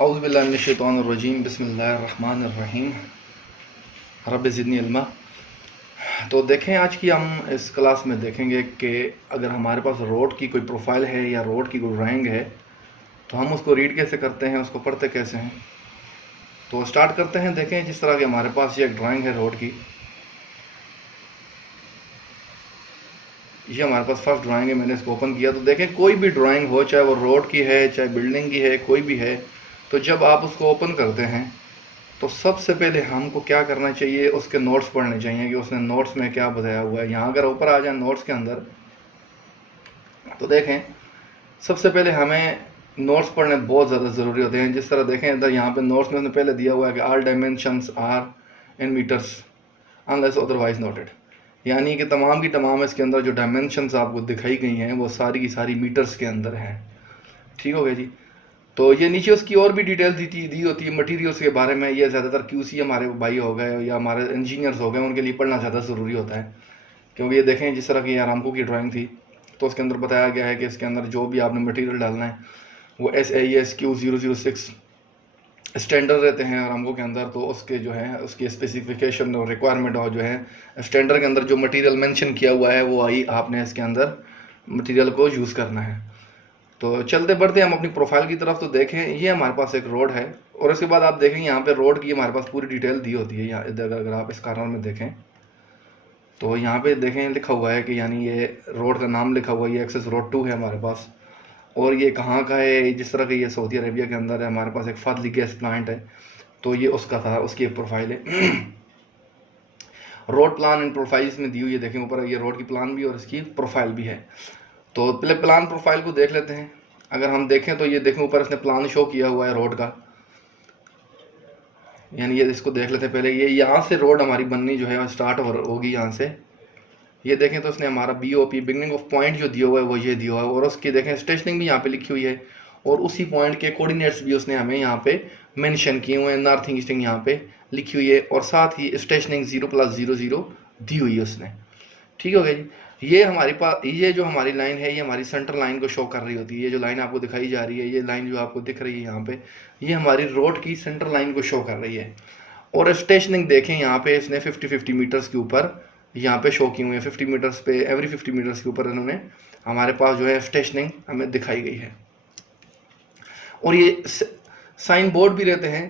औज़ुबिल्लाहिमिनश्शैतानिर्रजीम बिस्मिल्लाहिर्रहमानिर्रहीम रब्ब ज़िदनी इल्मा। तो देखें, आज की हम इस क्लास में देखेंगे कि अगर हमारे पास रोड की कोई प्रोफाइल है या रोड की कोई ड्राइंग है तो हम उसको रीड कैसे करते हैं, उसको पढ़ते कैसे हैं। तो स्टार्ट करते हैं। देखें, जिस तरह की हमारे पास ये एक ड्राइंग है रोड की, ये हमारे पास फर्स्ट ड्राइंग है। मैंने इसको ओपन किया तो देखें, कोई भी ड्राइंग हो, चाहे वो रोड की है चाहे बिल्डिंग की है, कोई भी है, तो जब आप उसको ओपन करते हैं तो सबसे पहले हमको क्या करना चाहिए, उसके नोट्स पढ़ने चाहिए कि उसने नोट्स में क्या बताया हुआ है। यहाँ अगर ऊपर आ जाए नोट्स के अंदर तो देखें, सबसे पहले हमें नोट्स पढ़ने बहुत ज़्यादा ज़रूरी होते हैं। जिस तरह देखें इधर यहाँ पे नोट्स में उसने पहले दिया हुआ है कि all dimensions are in meters unless otherwise noted, यानी कि तमाम की तमाम इसके अंदर जो डायमेंशंस आपको दिखाई गई हैं वो सारी की सारी मीटर्स के अंदर हैं। ठीक हो गया जी। तो ये नीचे उसकी और भी डिटेल दी होती है मटेरियल्स के बारे में। ये ज़्यादातर क्यूसी हमारे भाई हो गए या हमारे इंजीनियर्स हो गए, उनके लिए पढ़ना ज़्यादा ज़रूरी होता है। क्योंकि ये देखें, जिस तरह की आरामको की ड्राइंग थी तो उसके अंदर बताया गया है कि इसके अंदर जो भी आपने मटेरियल डालना है वो SAES-Q006 स्टैंडर्ड रहते हैं आरामको के अंदर। तो उसके जो है उसकी स्पेसिफिकेशन और रिक्वायरमेंट और जो है स्टैंडर्ड के अंदर जो मटेरियल मेंशन किया हुआ है वो आई आपने इसके अंदर मटेरियल को यूज़ करना है। तो चलते बढ़ते हम अपनी प्रोफाइल की तरफ। तो देखें, ये हमारे पास एक रोड है और उसके बाद आप देखें यहाँ पे रोड की हमारे पास पूरी डिटेल दी होती है। यहाँ इधर अगर आप इस कॉर्नर में देखें तो यहाँ पे देखें लिखा हुआ है कि यानी ये रोड का नाम लिखा हुआ है, ये एक्सेस रोड 2 है हमारे पास। और ये कहाँ का है, जिस तरह का ये सऊदी अरेबिया के अंदर है, हमारे पास एक फजली गैस प्लांट है, तो ये उसका था, उसकी एक प्रोफाइल है। रोड प्लान एंड प्रोफाइल इसमें दी हुई है। देखें ऊपर ये रोड की प्लान भी और इसकी प्रोफाइल भी है। तो पहले प्लान प्रोफाइल को देख लेते हैं। अगर हम देखें तो ये देखें ऊपर इसने प्लान शो किया हुआ है रोड का, यानी ये इसको देख लेते हैं पहले। ये यहाँ से रोड हमारी बननी जो है स्टार्ट होगी यहाँ से। ये देखें तो उसने हमारा BOP बिगनिंग ऑफ पॉइंट जो दिया हुआ है वो ये दिया हुआ है, और उसकी देखें स्टेशनिंग भी यहाँ पे लिखी हुई है और उसी पॉइंट के कोऑर्डिनेट्स भी उसने हमें यहाँ पे मेंशन किए हुए हैं। नॉर्थिंग ईस्टिंग यहाँ पे लिखी हुई है और साथ ही स्टेशनिंग 0+00 दी हुई है उसने। ठीक हो गया जी। ये हमारे पास ये जो हमारी लाइन है ये हमारी सेंटर लाइन को शो कर रही होती है। ये जो लाइन आपको दिखाई जा रही है, ये लाइन जो आपको दिख रही है यहाँ पे, ये हमारी रोड की सेंटर लाइन को शो कर रही है। और स्टेशनिंग देखें यहाँ पे इसने 50-50 मीटर्स के ऊपर यहाँ पे शो किए हुए हैं। 50 मीटर्स पे एवरी 50 मीटर्स के ऊपर इन्होंने हमारे पास जो है स्टेशनिंग हमें दिखाई गई है। और ये साइन बोर्ड भी रहते हैं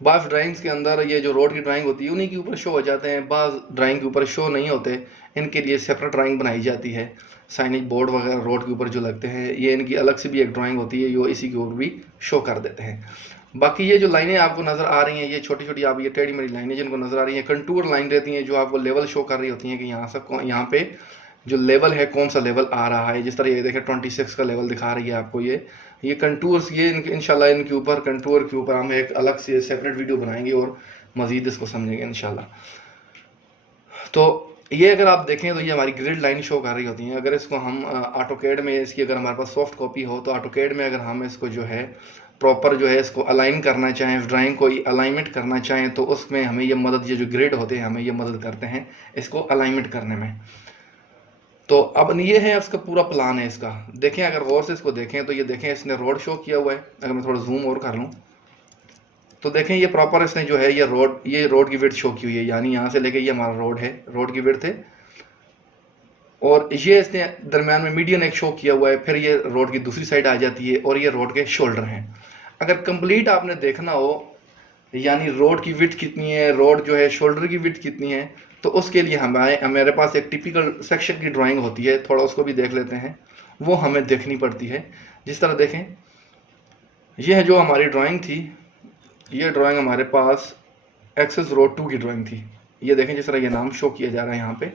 बाज़ ड्राइंग्स के अंदर। ये जो रोड की ड्राइंग होती है उन्हीं के ऊपर शो हो जाते हैं, बाज़ ड्राइंग के ऊपर शो नहीं होते। इनके लिए सेपरेट ड्राइंग बनाई जाती है। साइनेज बोर्ड वगैरह रोड के ऊपर जो लगते हैं ये इनकी अलग से भी एक ड्राइंग होती है, जो इसी के ऊपर भी शो कर देते हैं। बाकी ये जो लाइनें आपको नज़र आ रही हैं, ये छोटी छोटी आप ये टेढ़ी मेढ़ी लाइनें जिनको नज़र आ रही हैं, कंटूर लाइन रहती हैं जो आपको लेवल शो कर रही होती हैं कि यहाँ से यहाँ पे जो लेवल है कौन सा लेवल आ रहा है। जिस तरह ये देखें 26 का लेवल दिखा रही है आपको ये कंटूर्स। ये इंशाल्लाह इनके ऊपर कंटूर के ऊपर हम एक अलग से सेपरेट वीडियो बनाएंगे और मज़ीद इसको समझेंगे इंशाल्लाह। तो ये अगर आप देखें तो ये हमारी ग्रिड लाइन शो कर रही होती हैं। अगर इसको हम ऑटोकैड में इसकी अगर हमारे पास सॉफ्ट कॉपी हो तो ऑटोकैड में अगर हम इसको जो है प्रॉपर जो है इसको अलाइन करना चाहें, ड्राइंग को अलाइनमेंट करना चाहें, तो उसमें हमें ये मदद, ये जो ग्रिड होते हैं हमें ये मदद करते हैं इसको अलाइनमेंट करने में। तो अब ये है उसका पूरा प्लान है इसका। देखें, अगर गौर से इसको देखें तो ये देखें इसने रोड शो किया हुआ है। अगर मैं थोड़ा जूम और कर लूँ तो देखें ये प्रॉपर इसने जो है ये रोड की विड्थ शो की हुई है, यानी यहाँ से लेके ये हमारा रोड है, रोड की विड्थ है। और ये इसने दरम्यान में मीडियन एक शो किया हुआ है, फिर ये रोड की दूसरी साइड आ जाती है और ये रोड के शोल्डर हैं। अगर कंप्लीट आपने देखना हो यानी रोड की विड्थ कितनी है, रोड जो है शोल्डर की विड्थ कितनी है, तो उसके लिए हमारे पास एक टिपिकल सेक्शन की ड्राइंग होती है, थोड़ा उसको भी देख लेते हैं। वो हमें देखनी पड़ती है। जिस तरह देखें, यह है जो हमारी ड्राइंग थी, ये ड्राइंग हमारे पास एक्सेस रोड 2 की ड्राइंग थी। ये देखें जिस तरह ये नाम शो किया जा रहा है यहाँ पे।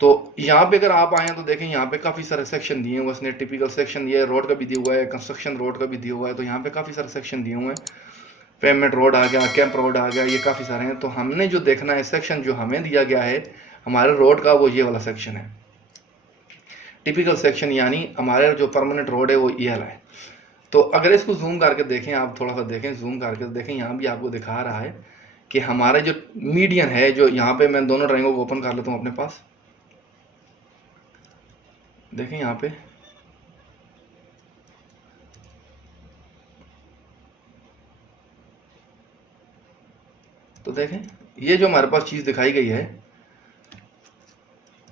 तो यहाँ पे अगर आप आए तो देखें यहाँ पे काफ़ी सारे सेक्शन दिए हुए हैं उसने। टिपिकल सेक्शन ये रोड का भी दिया हुआ है, कंस्ट्रक्शन रोड का भी दिया हुआ है। तो यहाँ पे काफ़ी सारे सेक्शन दिए हुए हैं। पेमेंट रोड आ गया, कैंप रोड आ गया, ये काफ़ी सारे हैं। तो हमने जो देखना है सेक्शन जो हमें दिया गया है हमारे रोड का, वो ये वाला सेक्शन है टिपिकल सेक्शन, यानी हमारे जो परमानेंट रोड है वो ये वाला है। तो अगर इसको जूम करके देखें, आप थोड़ा सा देखें, जूम करके देखें, यहाँ भी आपको दिखा रहा है कि हमारे जो मीडियन है, जो यहाँ पे मैं दोनों ड्राइंगों को ओपन कर लेता हूँ अपने पास। देखें यहाँ पे तो देखें ये जो हमारे पास चीज़ दिखाई गई है,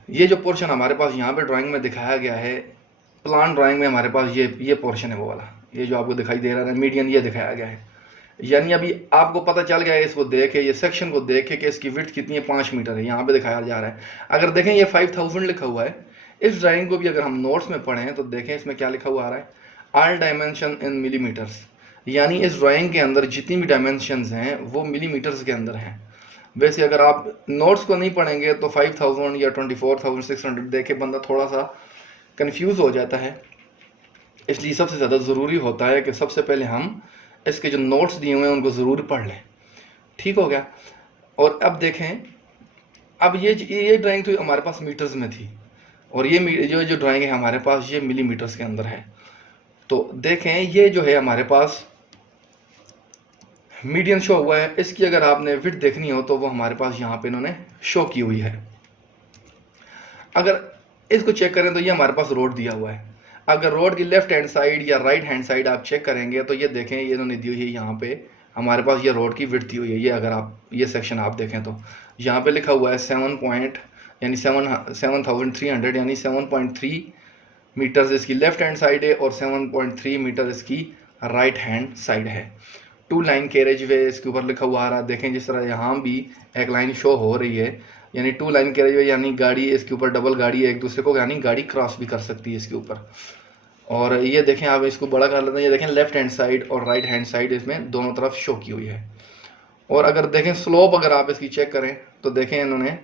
ये जो पोर्शन हमारे पास यहाँ पे ड्राइंग में दिखाया गया है, प्लान ड्राइंग में हमारे पास ये पोर्शन है वो वाला, ये जो आपको दिखाई दे रहा है मीडियन, ये दिखाया गया है। यानी अभी आपको पता चल गया है इसको देख के, ये सेक्शन को देख के कि इसकी विड्थ कितनी है, 5 मीटर है, यहाँ पे दिखाया जा रहा है। अगर देखें ये 5000 लिखा हुआ है, इस ड्राइंग को भी अगर हम नोट्स में पढ़ें तो देखें इसमें क्या लिखा हुआ आ रहा है, ऑल डायमेंशन इन मिलीमीटर्स। यानी इस ड्राइंग के अंदर जितनी भी डायमेंशंस हैं वो मिलीमीटर्स के अंदर हैं। वैसे अगर आप नोट्स को नहीं पढ़ेंगे तो 5000 या 24,600 देख के बंदा थोड़ा सा कंफ्यूज हो जाता है। इसलिए सबसे ज़्यादा ज़रूरी होता है कि सबसे पहले हम इसके जो नोट्स दिए हुए हैं उनको ज़रूर पढ़ लें। ठीक हो गया। और अब देखें, अब ये ड्राइंग तो हमारे पास मीटर्स में थी, और ये जो ड्राइंग है हमारे पास ये मिलीमीटर्स के अंदर है। तो देखें ये जो है हमारे पास मीडियन शो हुआ है, इसकी अगर आपने विड्थ देखनी हो तो वो हमारे पास यहाँ पे इन्होंने शो की हुई है। अगर इसको चेक करें तो ये हमारे पास रोड दिया हुआ है। अगर रोड की लेफ्ट हैंड साइड या राइट हैंड साइड आप चेक करेंगे तो ये देखें ये इन्होंने दी हुई है, यहाँ पे हमारे पास ये रोड की विड्थ दी हुई है। ये अगर आप ये सेक्शन आप देखें तो यहाँ पे लिखा हुआ है 7,300 यानी 7.3 मीटर्स इसकी लेफ्ट हैंड साइड है और 7.3 मीटर इसकी राइट हैंड साइड है। 2 लाइन कैरेज वे इसके ऊपर लिखा हुआ आ रहा है। देखें जिस तरह यहाँ भी एक लाइन शो हो रही है, यानी 2 लाइन कैरेज वे, यानी गाड़ी इसके ऊपर डबल गाड़ी है एक दूसरे को, यानी गाड़ी क्रॉस भी कर सकती है इसके ऊपर। और ये देखें, आप इसको बड़ा कर लेते हैं, ये देखें लेफ्ट हैंड साइड और राइट हैंड साइड इसमें दोनों तरफ शो की हुई है। और अगर देखें स्लोप अगर आप इसकी चेक करें तो देखें इन्होंने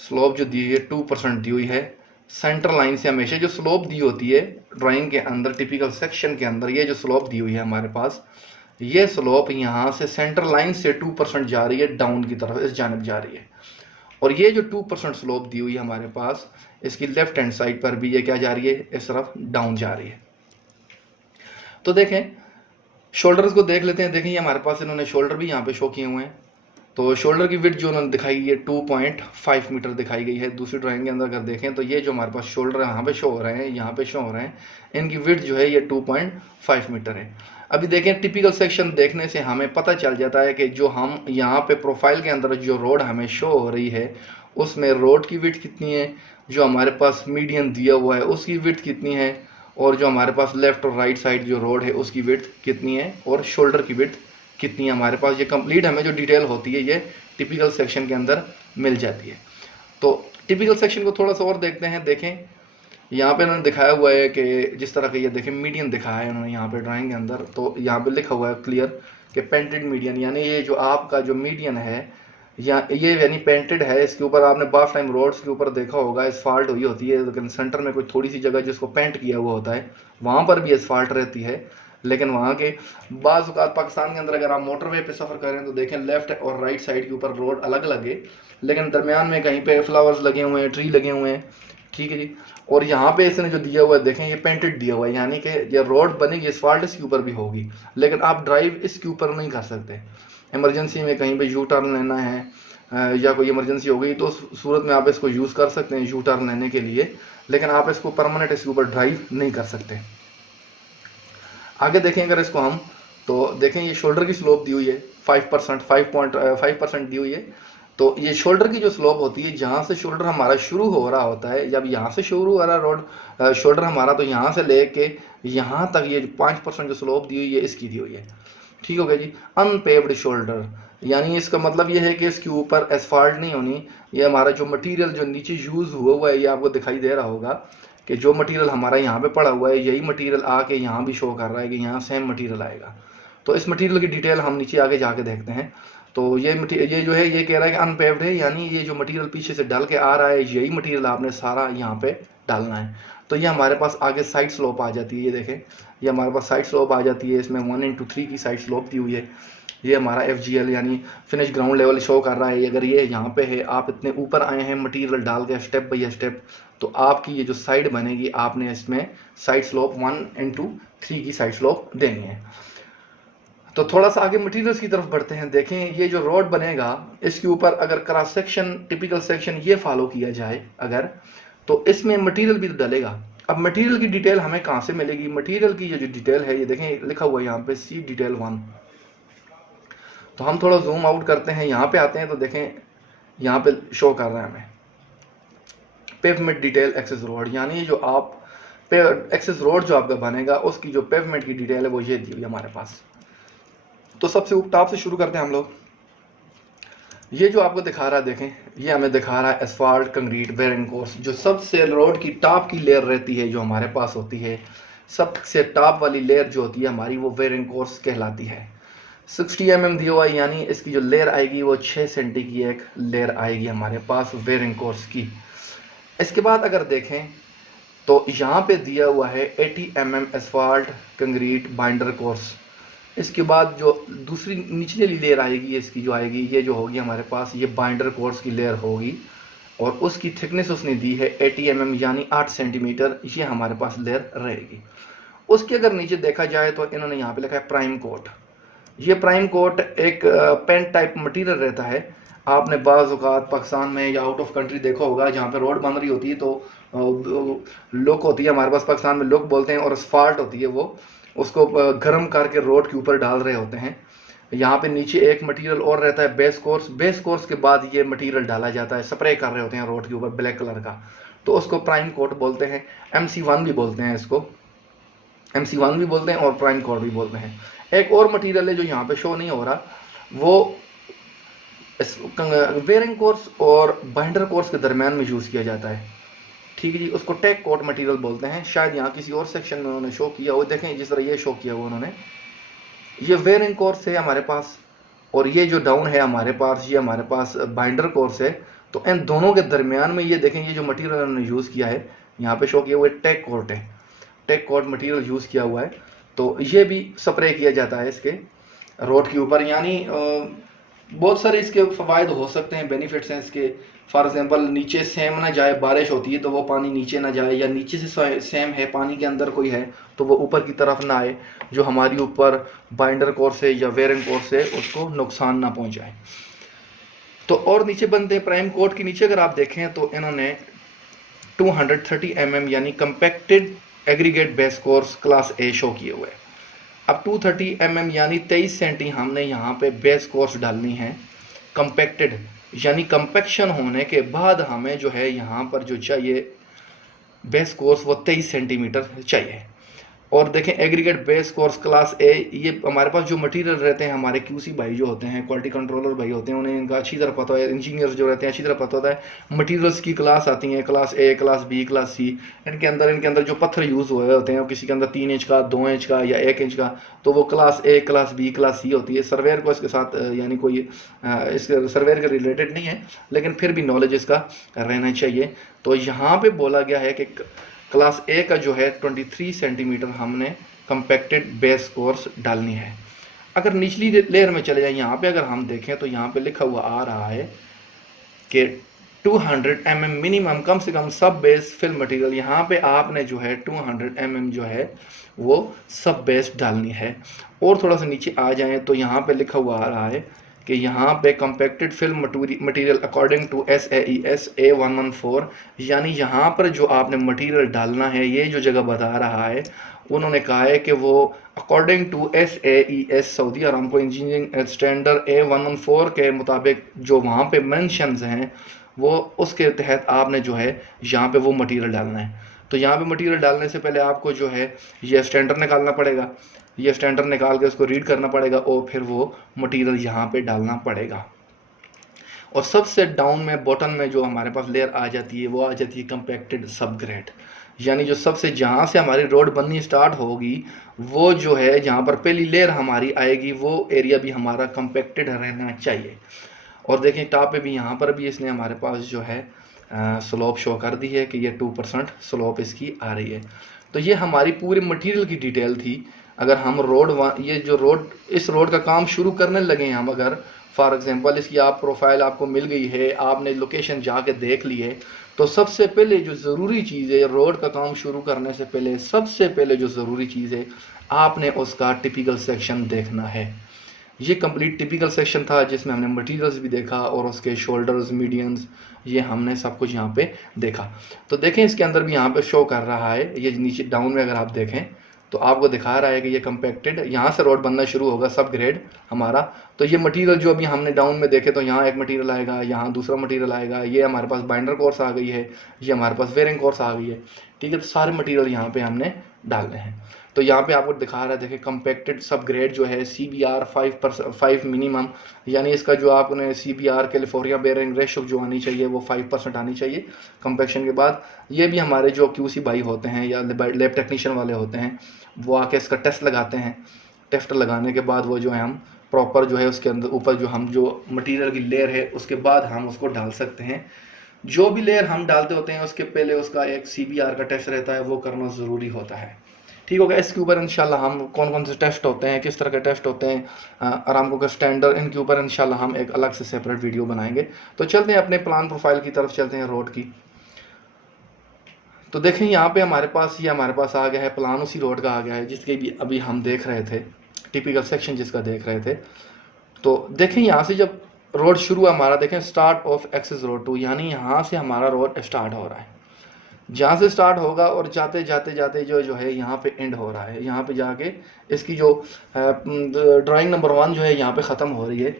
स्लोप जो दी है 2% दी हुई है। सेंटर लाइन से हमेशा जो स्लोप दी होती है ड्राइंग के अंदर, टिपिकल सेक्शन के अंदर, ये जो स्लोप दी हुई है हमारे पास, ये स्लोप यहाँ से सेंटर लाइन से 2% जा रही है डाउन की तरफ, इस जानिब जा रही है। और ये जो 2% स्लोप दी हुई है हमारे पास, इसकी लेफ्ट हैंड साइड पर भी ये क्या जा रही है, इस तरफ डाउन जा रही है। तो देखें शोल्डर्स को देख लेते हैं। देखें ये हमारे पास इन्होंने शोल्डर भी यहाँ पे शो किए हुए हैं। तो शोल्डर की विड्थ जो उन्होंने दिखाई है 2.5 मीटर दिखाई गई है। दूसरी ड्राइंग के अंदर अगर देखें तो ये जो हमारे पास शोल्डर यहाँ पे शो हो रहे हैं, यहाँ पे शो हो रहे हैं, इनकी विड्थ जो है ये 2.5 मीटर है। अभी देखें टिपिकल सेक्शन देखने से हमें पता चल जाता है कि जो हम यहाँ पे प्रोफाइल के अंदर जो रोड हमें शो हो रही है उसमें रोड की विड्थ कितनी है, जो हमारे पास मीडियन दिया हुआ है उसकी विड्थ कितनी है, और जो हमारे पास लेफ्ट और राइट साइड जो रोड है उसकी विड्थ कितनी है, और शोल्डर की विड्थ कितनी है हमारे पास। ये कंप्लीट हमें जो डिटेल होती है ये टिपिकल सेक्शन के अंदर मिल जाती है। तो टिपिकल सेक्शन को थोड़ा सा और देखते हैं। देखें यहाँ पे इन्होंने दिखाया हुआ है कि जिस तरह का ये देखें मीडियन दिखाया है इन्होंने यहाँ पे ड्राइंग के अंदर। तो यहाँ पे लिखा हुआ है क्लियर कि पेंटेड मीडियन, यानी ये जो आपका जो मीडियन है या ये यानी पेंटेड है। इसके ऊपर आपने बाफ टाइम रोड्स के ऊपर देखा होगा एसफाल्ट हुई होती है, लेकिन सेंटर में कोई थोड़ी सी जगह जिसको पेंट किया हुआ होता है वहाँ पर भी एसफाल्ट रहती है। लेकिन वहाँ के बाज़ औक़ात पाकिस्तान के अंदर अगर आप मोटरवे पे सफ़र करें तो देखें लेफ्ट और राइट साइड के ऊपर रोड अलग अलग है, लेकिन दरमियान में कहीं पे फ्लावर्स लगे हुए हैं, ट्री लगे हुए हैं। ठीक है जी। और यहाँ पे इसने जो दिया हुआ है देखें ये पेंटेड दिया हुआ है, यानी कि ये रोड बनेगी एसफाल्ट इसके ऊपर भी होगी, लेकिन आप ड्राइव इसके ऊपर नहीं कर सकते। इमरजेंसी में कहीं पे यू टर्न लेना है या कोई इमरजेंसी हो गई तो सूरत में आप इसको यूज़ कर सकते हैं यू टर्न लेने के लिए, लेकिन आप इसको परमानेंट इसके ऊपर ड्राइव नहीं कर सकते। आगे देखें अगर इसको हम, तो देखें ये शोल्डर की स्लोप दी हुई है 5.5% दी हुई है। तो ये शोल्डर की जो स्लोप होती है, जहाँ से शोल्डर हमारा शुरू हो रहा होता है, जब यहाँ से शुरू हो रहा रोड शोल्डर हमारा, तो यहाँ से लेके यहाँ तक ये 5% जो स्लोप दी हुई है इसकी दी हुई है। ठीक हो गया जी। अनपेव्ड शोल्डर, यानी इसका मतलब ये है कि इसके ऊपर एसफाल्ट नहीं होनी। ये हमारा जो मटेरियल जो नीचे यूज़ हुआ है ये आपको दिखाई दे रहा होगा कि जो मटेरियल हमारा यहाँ पे पड़ा हुआ है यही मटेरियल आके यहाँ भी शो कर रहा है कि यहाँ सेम मटेरियल आएगा। तो इस मटेरियल की डिटेल हम नीचे आगे जाके देखते हैं। तो ये जो है ये कह रहा है कि अनपेव्ड है, यानी ये जो मटेरियल पीछे से डल के आ रहा है यही मटेरियल आपने सारा यहाँ पे डालना है। तो ये हमारे पास आगे साइड स्लोप आ जाती है। ये देखें ये हमारे पास साइड स्लोप आ जाती है, इसमें 1:3 की साइड स्लोप दी हुई है। ये हमारा FGL यानी फिनिश ग्राउंड लेवल शो कर रहा है। अगर ये यहाँ पे है, आप इतने ऊपर आए हैं मटेरियल डाल के स्टेप बाई स्टेप, तो आपकी ये जो साइड बनेगी आपने इसमें साइड स्लोप 1:3 की साइड स्लोप देनी है। तो थोड़ा सा आगे मटेरियल्स की तरफ बढ़ते हैं। देखें ये जो रोड बनेगा इसके ऊपर अगर क्रॉस सेक्शन टिपिकल सेक्शन ये फॉलो किया जाए अगर, तो इसमें मटेरियल भी डलेगा। अब मटेरियल की डिटेल हमें कहाँ से मिलेगी? मटेरियल की ये जो डिटेल है ये देखें लिखा हुआ है यहाँ पे सी डिटेल 1। तो हम थोड़ा जूम आउट करते हैं, यहाँ पे आते हैं तो देखें यहाँ पे शो कर रहा है हमें पेवमेंट डिटेल एक्सेस रोड, यानी जो आप एक्सेस रोड जो आपका बनेगा उसकी जो पेवमेंट की डिटेल है वो ये दी हुई हमारे पास। तो सबसे टॉप से शुरू करते हैं हम लोग। ये जो आपको दिखा रहा है देखें, ये हमें दिखा रहा है एसफाल्ट कंक्रीट वेयरिंग कोर्स। जो सबसे रोड की टॉप की लेयर रहती है जो हमारे पास होती है, सबसे टॉप वाली लेयर जो होती है हमारी, वो वेयरिंग कोर्स कहलाती है। 60 mm दिया हुआ है, यानी इसकी जो लेयर आएगी वो 6 सेंटी की एक लेयर आएगी हमारे पास वेयरिंग कोर्स की। इसके बाद अगर देखें तो यहाँ पे दिया हुआ है 80 mm asphalt concrete binder course. इसके बाद जो दूसरी निचली लेयर आएगी इसकी जो आएगी, ये जो होगी हमारे पास, ये बाइंडर कोर्स की लेयर होगी और उसकी थिकनेस उसने दी है 80 mm यानी 8 सेंटीमीटर, ये हमारे पास लेयर रहेगी। उसके अगर नीचे देखा जाए तो इन्होंने यहाँ पे लिखा है प्राइम कोट। ये प्राइम कोट एक पेंट टाइप मटेरियल रहता है। आपने बाज़ औक़ात पाकिस्तान में या आउट ऑफ कंट्री देखा होगा, जहाँ पे रोड बन रही होती है तो लुक होती है, हमारे पास पाकिस्तान में लुक बोलते हैं, और असफाल्ट होती है, वो उसको गर्म करके रोड के ऊपर डाल रहे होते हैं। यहाँ पे नीचे एक मटेरियल और रहता है बेस कोर्स। बेस कोर्स के बाद ये मटेरियल डाला जाता है, स्प्रे कर रहे होते हैं रोड के ऊपर ब्लैक कलर का, तो उसको प्राइम कोट बोलते हैं। MC1 भी बोलते हैं इसको, MC1 भी बोलते हैं और प्राइम कोट भी बोलते हैं। एक और मटेरियल है जो यहाँ पे शो नहीं हो रहा, वो वेयरिंग कोर्स और बाइंडर कोर्स के दरमियान में यूज़ किया जाता है, ठीक है जी। उसको टेक कोट मटेरियल बोलते हैं। शायद यहाँ किसी और सेक्शन में उन्होंने शो किया हो, देखें जिस तरह ये शो किया हुआ उन्होंने, ये वेयरिंग कोर्स है हमारे पास, और ये जो डाउन है हमारे पास, ये हमारे पास बाइंडर कोर्स है। तो इन दोनों के दरमियान में ये देखें, ये जो मटेरियल उन्होंने यूज़ किया है यहाँ पे शो किया हुआ है, टेक कोट है, टेक कोट मटेरियल यूज़ किया हुआ है। तो ये भी स्प्रे किया जाता है इसके रोड के ऊपर, यानी बहुत सारे इसके फ़वायद हो सकते हैं, बेनिफिट्स हैं इसके। फॉर एग्जांपल नीचे सेम ना जाए, बारिश होती है तो वो पानी नीचे ना जाए, या नीचे से सेम है पानी के अंदर कोई है तो वो ऊपर की तरफ ना आए, जो हमारी ऊपर बाइंडर कोर्स है या वेयरिंग कोर्स है उसको नुकसान ना पहुंचाए। तो और नीचे बनते हैं प्राइम कोट के नीचे अगर आप देखें तो इन्होंने 230 mm यानी compacted aggregate base course class ए शो किए हुए। अब 230 mm यानी 23 सेंटी हमने यहाँ पे बेस कोर्स डालनी है। कंपैक्टेड यानी कंपैक्शन होने के बाद हमें जो है यहाँ पर जो चाहिए बेस कोर्स वो 23 सेंटीमीटर चाहिए। और देखें एग्रीगेट बेस कोर्स क्लास ए, ये हमारे पास जो मटेरियल रहते हैं हमारे QC भाई जो होते हैं, क्वालिटी कंट्रोलर भाई होते हैं, उन्हें इनका अच्छी तरह पता है, इंजीनियर्स जो रहते हैं अच्छी तरह पता होता है मटेरियल्स की क्लास आती हैं, class A, class B, class C. इनके अंदर जो पत्थर यूज़ हुए होते हैं, किसी के अंदर 3 इंच का, 2 इंच का या 1 इंच का, तो वो class A, class B, class C होती है। सर्वेयर को इसके साथ यानी कोई इस सर्वेयर के रिलेटेड नहीं है, लेकिन फिर भी नॉलेज इसका रहना चाहिए। तो यहाँ पर बोला गया है कि क्लास ए का जो है 23 सेंटीमीटर हमने कंपैक्टेड बेस कोर्स डालनी है। अगर निचली लेयर में चले जाए, यहाँ पे अगर हम देखें तो यहाँ पे लिखा हुआ आ रहा है कि 200 mm मिनिमम, कम से कम सब बेस फिल मटेरियल। यहाँ पे आपने जो है 200 mm जो है वो सब बेस डालनी है। और थोड़ा सा नीचे आ जाएं तो यहाँ पे लिखा हुआ आ रहा है कि यहाँ पे compacted film material according to SAES A114, यानी यहाँ पर जो आपने मटेरियल डालना है, ये जो जगह बता रहा है, उन्होंने कहा है कि वो according to SAES Saudi Aramco engineering standard A114 के मुताबिक जो वहाँ पे मेंशंस हैं, वो उसके तहत आपने जो है यहाँ पे वो मटेरियल डालना है। तो यहाँ पे मटेरियल डालने से पहले आपको जो है ये स्टैंडर्ड निकालना पड़ेगा, ये स्टैंडर्ड निकाल के उसको रीड करना पड़ेगा और फिर वो मटेरियल यहाँ पे डालना पड़ेगा। और सबसे डाउन में बॉटम में जो हमारे पास लेयर आ जाती है वो आ जाती है कंपैक्टेड सब ग्रेड, यानी जो सबसे जहाँ से हमारी रोड बननी स्टार्ट होगी वो जो है जहाँ पर पहली लेयर हमारी आएगी वो एरिया भी हमारा कंपैक्टेड रहना चाहिए। और देखें टॉप पे भी, यहाँ पर भी इसने हमारे पास जो है स्लोप शो कर दी है कि ये 2% स्लोप इसकी आ रही है। तो ये हमारी पूरी मटेरियल की डिटेल थी। अगर हम ये जो रोड, इस रोड का काम शुरू करने लगे हैं हम, अगर फॉर एग्जांपल इसकी आप प्रोफाइल आपको मिल गई है, आपने लोकेशन जाके देख ली है, तो सबसे पहले जो ज़रूरी चीज़ है रोड का काम शुरू करने से पहले, सबसे पहले जो ज़रूरी चीज़ है आपने उसका टिपिकल सेक्शन देखना है। ये कंप्लीट टिपिकल सेक्शन था जिसमें हमने मटेरियल्स भी देखा और उसके शोल्डर्स, मीडियंस, ये हमने सब कुछ यहाँ पे देखा। तो देखें इसके अंदर भी यहाँ पे शो कर रहा है, ये नीचे डाउन में अगर आप देखें तो आपको दिखा रहा है कि ये कंपैक्टेड, यहाँ से रोड बनना शुरू होगा सब ग्रेड हमारा। तो ये मटेरियल जो अभी हमने डाउन में देखे तो यहाँ एक मटेरियल आएगा, यहाँ दूसरा मटेरियल आएगा, ये हमारे पास बाइंडर कोर्स आ गई है, ये हमारे पास वेयरिंग कोर्स आ गई है, ठीक है। तो सारे मटेरियल यहाँ पे हमने डालने हैं। तो यहाँ पे आपको दिखा रहा है, देखिए कंपैक्टेड सब ग्रेड जो है CBR 5 मिनिमम, यानी इसका जो आपने CBR कैलिफोर्निया बेयरिंग रेशो जो आनी चाहिए वो 5% आनी चाहिए कंपैक्शन के बाद। ये भी हमारे जो QC भाई होते हैं या लैब टेक्नीशियन वाले होते हैं वो आके इसका टेस्ट लगाते हैं। टेस्ट लगाने के बाद वो जो है हम प्रॉपर जो है उसके अंदर ऊपर जो हम जो मटेरियल की लेयर है उसके बाद हम उसको डाल सकते हैं। जो भी लेयर हम डालते होते हैं उसके पहले उसका एक CBR का टेस्ट रहता है, वो करना ज़रूरी होता है, ठीक होगा। इसके ऊपर इंशाल्लाह हम कौन कौन से टेस्ट होते हैं, किस तरह के टेस्ट होते हैं, अरामको का स्टैंडर्ड, इनके ऊपर इंशाल्लाह हम एक अलग से सेपरेट वीडियो बनाएंगे। तो चलते हैं अपने प्लान प्रोफाइल की तरफ चलते हैं रोड की। तो देखें यहाँ पे हमारे पास ये हमारे पास आ गया है प्लान, उसी रोड का आ गया है जिसके भी अभी हम देख रहे थे, टिपिकल सेक्शन जिसका देख रहे थे। तो देखें यहाँ से जब रोड शुरू हमारा, देखें स्टार्ट ऑफ एक्सेस रोड 2, यानी यहाँ से हमारा रोड स्टार्ट हो रहा है। जहाँ से स्टार्ट होगा और जाते जाते जाते जो है यहाँ पे एंड हो रहा है, यहाँ पे जाके इसकी जो ड्राइंग नंबर 1 जो है यहाँ पे ख़त्म हो रही है।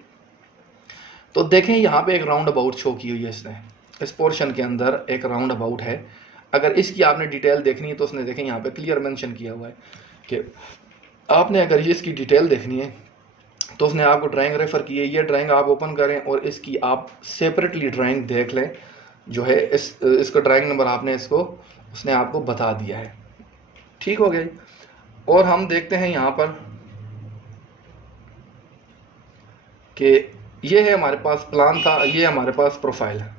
तो देखें यहाँ पे एक राउंड अबाउट शो की हुई है इसने, इस पोर्शन के अंदर एक राउंड अबाउट है। अगर इसकी आपने डिटेल देखनी है तो उसने देखें यहाँ पे क्लियर मेंशन किया हुआ है कि आपने अगर ये इसकी डिटेल देखनी है तो उसने आपको ड्राइंग रेफ़र की है। ये ड्राइंग आप ओपन करें और इसकी आप सेपरेटली ड्राइंग देख लें, जो है इसका ड्राइंग नंबर आपने इसको उसने आपको बता दिया है, ठीक हो गया। और हम देखते हैं यहाँ पर कि ये है हमारे पास प्लान था, ये हमारे पास प्रोफाइल है।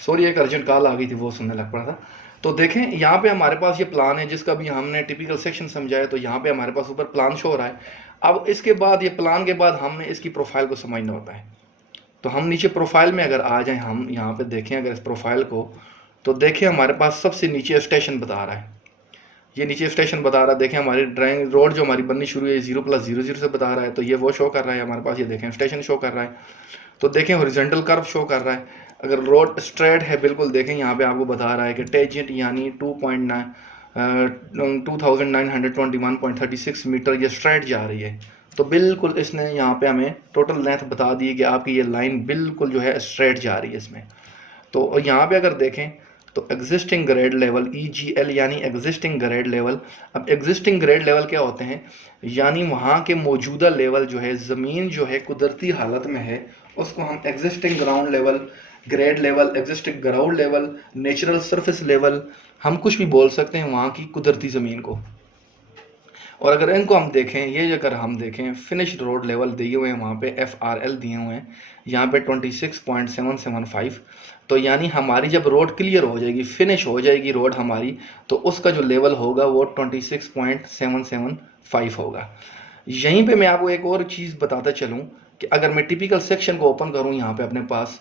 सॉरी एक अर्जेंट कॉल आ गई थी वो सुनने लग पड़ा था। तो देखें यहाँ पे हमारे पास ये प्लान है जिसका भी हमने टिपिकल सेक्शन समझाया। तो यहाँ पे हमारे पास ऊपर प्लान शो हो रहा है। अब इसके बाद ये प्लान के बाद हमने इसकी प्रोफाइल को समझना होता है। तो हम नीचे प्रोफाइल में अगर आ जाएं, हम यहाँ पे देखें अगर इस प्रोफाइल को, तो देखें हमारे पास सबसे नीचे स्टेशन बता रहा है, ये नीचे स्टेशन बता रहा है। देखें हमारी ड्राइंग रोड जो हमारी बननी शुरू है 0+00 से बता रहा है, तो ये वो शो कर रहा है हमारे पास। ये देखें स्टेशन शो कर रहा है। तो देखें हॉरिजॉन्टल कर्व शो कर रहा है। अगर रोड स्ट्रेट है बिल्कुल, देखें यहाँ पे आपको बता रहा है कि टेंजेंट यानी 2921.36 मीटर ये स्ट्रेट जा रही है। तो बिल्कुल इसने यहाँ पे हमें टोटल लेंथ बता दी है कि आपकी ये लाइन बिल्कुल जो है स्ट्रेट जा रही है इसमें। तो यहाँ पे अगर देखें तो एग्जिस्टिंग ग्रेड लेवल EGL यानी एग्जिस्टिंग ग्रेड लेवल। अब एग्जिस्टिंग ग्रेड लेवल क्या होते हैं, यानी वहाँ के मौजूदा लेवल जो है, ज़मीन जो है कुदरती हालत में है उसको हम existing ground level, grade level, existing ground level, natural surface level, हम कुछ भी बोल सकते हैं वहाँ की कुदरती ज़मीन को। और अगर इनको हम देखें, ये अगर हम देखें फिनिश्ड रोड लेवल दिए हुए हैं वहाँ पे FRL दिए हुए हैं यहाँ पे 26.775। तो यानी हमारी जब रोड क्लियर हो जाएगी, फिनिश हो जाएगी रोड हमारी, तो उसका जो लेवल होगा वो 26.775 होगा। यहीं पे मैं आपको एक और चीज़ बताता चलूँ कि अगर मैं टिपिकल सेक्शन को ओपन करूँ यहाँ पे अपने पास,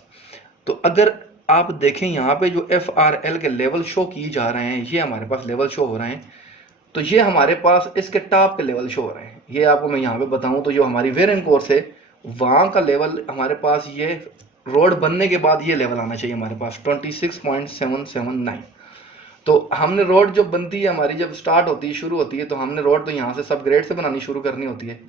तो अगर आप देखें यहाँ पे जो FRL के लेवल शो किए जा रहे हैं, ये हमारे पास लेवल शो हो रहे हैं। तो ये हमारे पास इसके टॉप के लेवल शो हो रहे हैं। ये आपको मैं यहाँ पे बताऊँ तो जो हमारी वेरिएंट कोर्स है वहाँ का लेवल हमारे पास, ये रोड बनने के बाद ये लेवल आना चाहिए हमारे पास 26.779। तो हमने रोड जो बनती है हमारी, जब स्टार्ट होती है, शुरू होती है, तो हमने रोड तो यहाँ से सब ग्रेड से बनानी शुरू करनी होती है।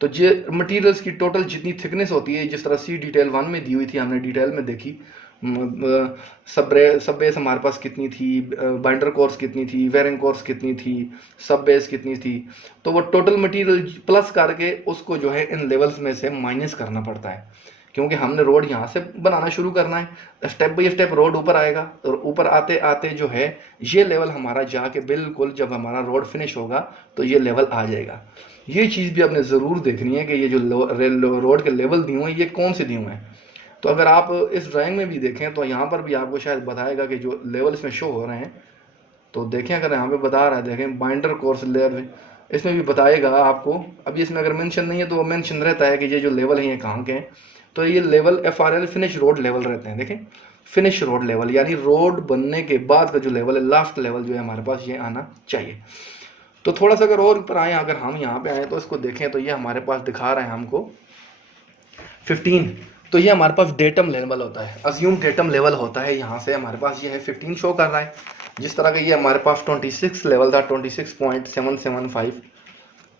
तो ये मटेरियल्स की टोटल जितनी थिकनेस होती है, जिस तरह सी डिटेल 1 में दी हुई थी, हमने डिटेल में देखी, सब बेस हमारे पास कितनी थी, बाइंडर कोर्स कितनी थी, वेयरिंग कोर्स कितनी थी, सब बेस कितनी थी। तो वो टोटल मटेरियल प्लस करके उसको जो है इन लेवल्स में से माइनस करना पड़ता है, क्योंकि हमने रोड यहाँ से बनाना शुरू करना है। स्टेप बाई स्टेप रोड ऊपर आएगा और ऊपर आते आते जो है ये लेवल हमारा जाके बिल्कुल जब हमारा रोड फिनिश होगा तो ये लेवल आ जाएगा। ये चीज़ भी आपने ज़रूर देखनी है कि ये जो रोड के लेवल दिए हुए हैं ये कौन से दिए हुए हैं। तो अगर आप इस ड्राइंग में भी देखें तो यहाँ पर भी आपको शायद बताएगा कि जो लेवल इसमें शो हो रहे हैं, तो देखें अगर यहाँ पे बता रहा है, देखें बाइंडर कोर्स लेवल, इसमें भी बताएगा आपको। अभी इसमें अगर मेंशन नहीं है तो वो मेंशन रहता है कि ये जो लेवल है ये कहाँ के हैं। तो ये level FRL finish road level रहते हैं। देखें फिनिश रोड लेवल यानी रोड बनने के बाद का जो लेवल है, लास्ट लेवल जो है हमारे पास ये आना चाहिए। तो थोड़ा सा अगर और ऊपर आए, अगर हम यहाँ पे आए तो इसको देखें तो ये हमारे पास दिखा रहा है हमको तो ये हमारे पास डेटम लेवल होता है, अज्यूम डेटम लेवल होता है। यहाँ से हमारे पास ये है 15 शो कर रहा है। जिस तरह का ये हमारे पास 26 लेवल था 26.775,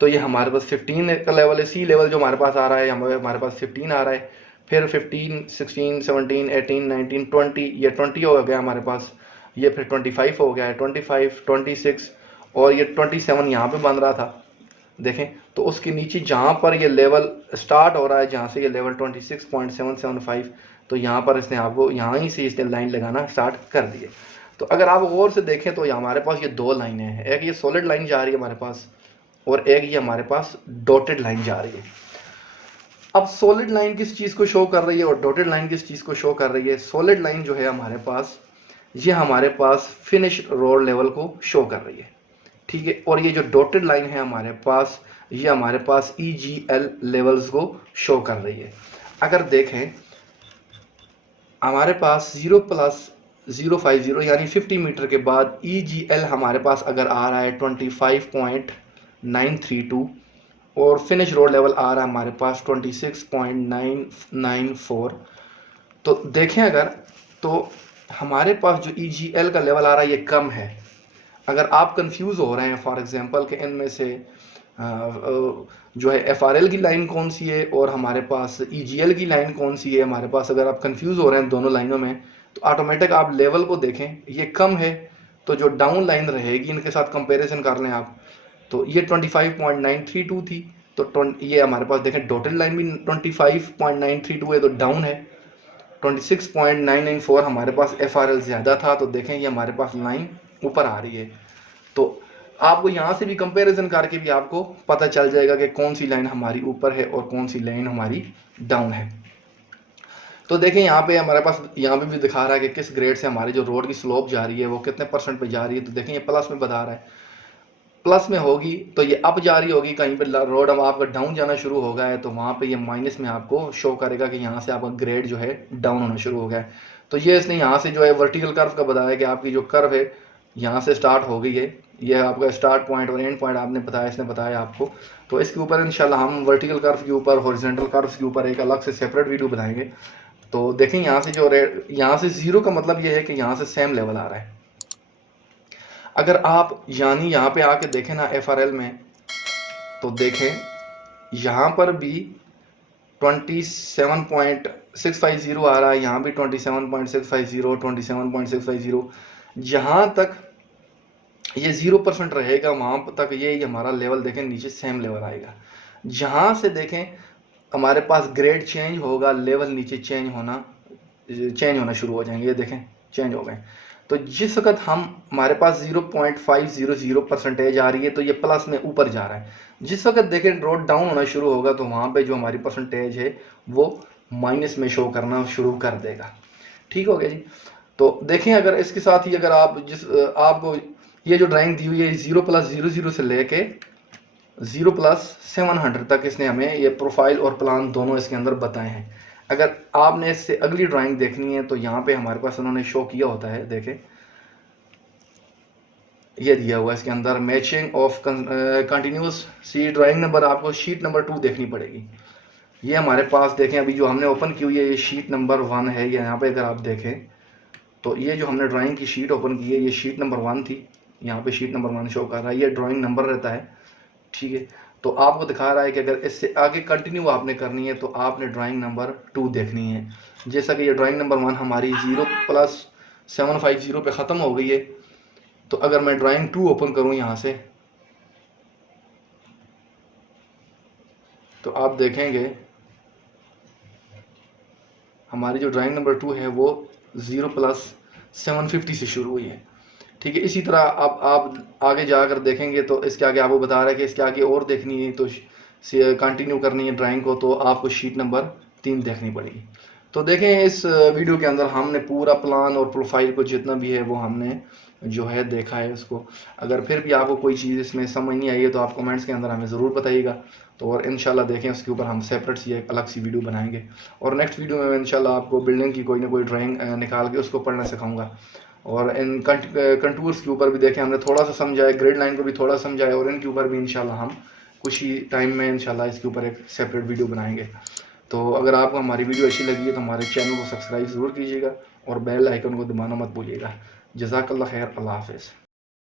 तो ये हमारे पास 15 का लेवल है। सी लेवल जो हमारे पास आ रहा है हमारे पास 15 आ रहा है। फिर 15, 16, 17, 18, 19, 20, ये 20 हो गया हमारे पास। ये फिर 25 हो गया है, 25, 26 और ये 27 यहाँ पे बन रहा था। देखें तो उसके नीचे जहाँ पर ये लेवल स्टार्ट हो रहा है, जहाँ से ये लेवल 26.775, तो यहाँ पर इसने आपको यहाँ ही से इसने लाइन लगाना स्टार्ट कर दिए। तो अगर आप गौर से देखें तो हमारे पास ये दो लाइनें हैं, एक ये सॉलिड लाइन जा रही है हमारे पास और एक ये हमारे पास डॉटेड लाइन जा रही है। अब सॉलिड लाइन किस चीज़ को शो कर रही है और डॉटेड लाइन किस चीज़ को शो कर रही है? सॉलिड लाइन जो है हमारे पास, ये हमारे पास फिनिश रोड लेवल को शो कर रही है, ठीक है। और ये जो डॉटेड लाइन है हमारे पास, ये हमारे पास EGL लेवल्स को शो कर रही है। अगर देखें हमारे पास 0+050 यानी 50 मीटर के बाद EGL हमारे पास अगर आ रहा है 25.932 और फिनिश रोड लेवल आ रहा है हमारे पास 26.994, तो देखें अगर तो हमारे पास जो EGL का लेवल आ रहा है ये कम है। अगर आप कंफ्यूज हो रहे हैं फॉर एग्जांपल कि इनमें से जो है FRL की लाइन कौन सी है और हमारे पास EGL की लाइन कौन सी है हमारे पास, अगर आप कंफ्यूज हो रहे हैं दोनों लाइनों में, तो ऑटोमेटिक आप लेवल को देखें, ये कम है तो जो डाउन लाइन रहेगी इनके साथ कंपैरिजन कर लें आप, तो ये 25.932 थी, तो ये हमारे पास देखें डॉटेड लाइन भी 25.932 है तो डाउन है। 26.994 हमारे पास FRL ज़्यादा था, तो देखें ये हमारे पास लाइन ऊपर आ रही है। तो आपको यहाँ से भी कंपैरिजन करके भी आपको पता चल जाएगा कि कौन सी लाइन हमारी ऊपर है और कौन सी लाइन हमारी डाउन है। तो देखें यहाँ पे हमारे पास यहाँ पे भी दिखा रहा है कि किस ग्रेड से हमारी जो रोड की स्लोप जा रही है वो कितने % पे जा रही है। तो देखें ये प्लस में बता रहा है, प्लस में होगी तो ये अप जा रही होगी, कहीं पे रोड अब आपका डाउन जाना शुरू हो गया है तो वहाँ पे ये माइनस में आपको शो करेगा कि यहाँ से आपका ग्रेड जो है डाउन होना शुरू हो गया है। तो ये इसने यहाँ से जो है वर्टिकल कर्व का बताया कि आपकी जो कर्व है यहाँ से स्टार्ट हो गई है, ये आपका स्टार्ट पॉइंट और एंड पॉइंट आपने बताया, इसने बताया आपको। तो इसके ऊपर इंशाल्लाह हम वर्टिकल कर्व के ऊपर, हॉरिजॉन्टल कर्व्स के ऊपर एक अलग से सेपरेट वीडियो बनाएंगे। तो देखें यहाँ से जो यहाँ से 0 का मतलब ये है कि यहाँ से सेम लेवल आ रहा है। अगर आप यानी यहाँ पे आके देखें ना FRL में, तो देखें यहाँ पर भी 27.650 आ रहा है, यहाँ भी 27.650, 27.650। जहाँ तक ये 0% रहेगा वहाँ तक ये हमारा लेवल देखें नीचे सेम लेवल आएगा। जहाँ से देखें हमारे पास ग्रेड चेंज होगा, लेवल नीचे चेंज होना शुरू हो जाएंगे, ये देखें चेंज हो गए। तो जिस वक्त हमारे पास 0.500% आ रही है तो ये प्लस में ऊपर जा रहा है। जिस वक्त देखें रोड डाउन होना शुरू होगा तो वहाँ पे जो हमारी परसेंटेज है वो माइनस में शो करना शुरू कर देगा। ठीक हो गया जी। तो देखें अगर इसके साथ ही अगर आप आपको ये जो ड्राइंग दी हुई है 0+00 से लेके 0+700 तक इसने हमें ये प्रोफाइल और प्लान दोनों इसके अंदर बताए हैं। अगर आपने इससे अगली ड्राइंग देखनी है तो यहाँ पे हमारे पास उन्होंने शो किया होता है, देखें ये दिया हुआ है इसके अंदर matching of continuous see drawing number, आपको शीट नंबर 2 देखनी पड़ेगी। ये हमारे पास देखें अभी जो हमने ओपन की हुई है ये शीट नंबर 1 है। यहाँ पे अगर आप देखें तो ये जो हमने ड्राइंग की शीट ओपन की है ये शीट नंबर 1 थी, यहाँ पे शीट नंबर 1 शो कर रहा है, ये ड्राइंग नंबर रहता है, ठीक है। तो आपको दिखा रहा है कि अगर इससे आगे कंटिन्यू आपने करनी है तो आपने ड्राइंग नंबर 2 देखनी है। जैसा कि ये ड्राइंग नंबर 1 हमारी 0+750 पे ख़त्म हो गई है, तो अगर मैं ड्राइंग 2 ओपन करूं यहाँ से तो आप देखेंगे हमारी जो ड्राइंग नंबर 2 है वो 0+750 से शुरू हुई है, ठीक है। इसी तरह अब आप आगे जाकर देखेंगे तो इसके आगे आपको बता रहा है कि इसके आगे और देखनी है तो कंटिन्यू करनी है ड्राइंग को तो आपको शीट नंबर 3 देखनी पड़ेगी। तो देखें इस वीडियो के अंदर हमने पूरा प्लान और प्रोफाइल को जितना भी है वो हमने जो है देखा है उसको। अगर फिर भी आपको कोई चीज़ इसमें समझ नहीं आई है तो आप कमेंट्स के अंदर हमें ज़रूर बताइएगा। तो और इंशाल्लाह देखें उसके ऊपर हम सेपरेट सी एक अलग सी वीडियो बनाएंगे और नेक्स्ट वीडियो में इंशाल्लाह आपको बिल्डिंग की कोई ना कोई ड्राइंग निकाल के उसको पढ़ना सिखाऊंगा। और इन कंटूर्स के ऊपर भी देखें हमने थोड़ा सा समझाया, ग्रिड लाइन को भी थोड़ा समझाया और इनके ऊपर भी इंशाल्लाह हम कुछ ही टाइम में इंशाल्लाह इसके ऊपर एक सेपरेट वीडियो बनाएंगे। तो अगर आपको हमारी वीडियो अच्छी लगी है तो हमारे चैनल को सब्सक्राइब ज़रूर कीजिएगा और बेल आइकन को दबाना मत भूलिएगा। जज़ाकल्लाह खैर, अल्लाह हाफ़िज़।